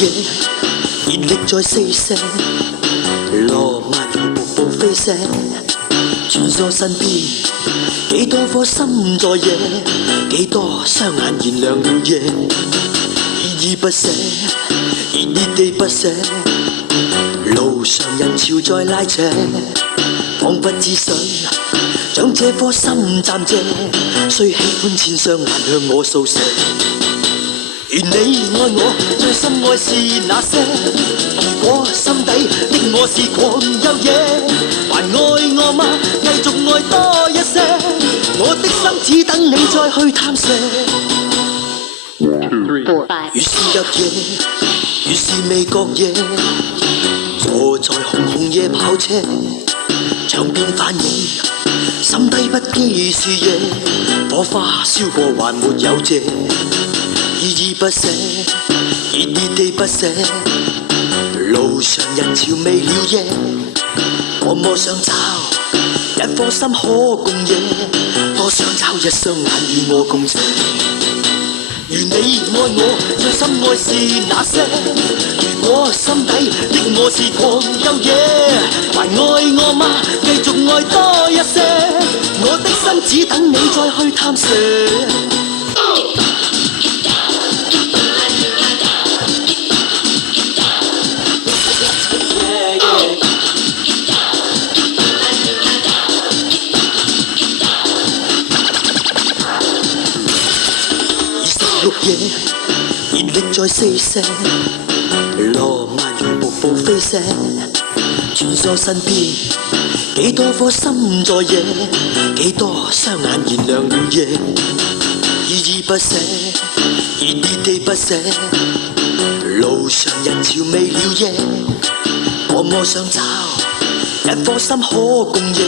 夜，熱力在四射，羅曼如瀑布飛瀉，穿梭身邊，幾多顆心在野，幾多雙眼燃亮了夜，依依不捨，熱熱地不捨，路上人潮在拉扯，彷不知誰將這顆心暫借，雖喜歡千雙眼向我訴說。願你愛我，最深愛是那些。如果心底的我是狂又野，還愛我嗎？繼續愛多一些。我的心只等你再去探射。越是入夜，越是未覺夜，坐在紅紅夜跑車，窗邊反映心底不羈是夜，火花燒過還沒有謝。依依不捨，熱熱地不捨，路上人潮未了夜，多麼想找一顆心可共夜，多想找一雙眼與我共斜。願你愛我，最深愛是那些。如果心底的我是狂又野，還愛我嗎？繼續愛多一些，我的心只等你再去探射。夜，熱力在四射，羅曼如瀑布飛瀉，穿梭身邊，幾多顆心在野，幾多雙眼燃亮了夜，依依不捨，熱熱地不捨，路上人潮未了夜，多麼想找一顆心可共夜，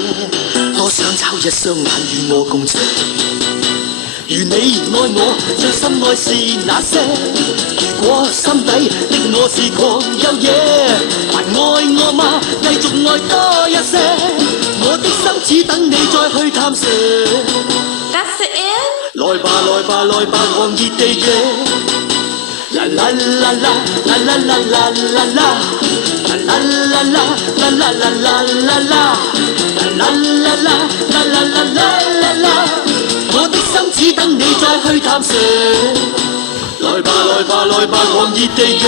多想找一雙眼與我共斜。願你愛我，最深愛是那些。如果心底的我是狂又野，還愛我嗎？繼續愛多一些，我的心只等你再去探射。That's the end？ 來吧來吧來吧，狂熱地野，啦啦啦啦啦啦啦啦啦啦，啦啦啦啦啦啦啦啦啦啦，啦啦啦啦啦啦啦啦。我的心只等你再去探射，來吧來吧來吧，狂熱地野。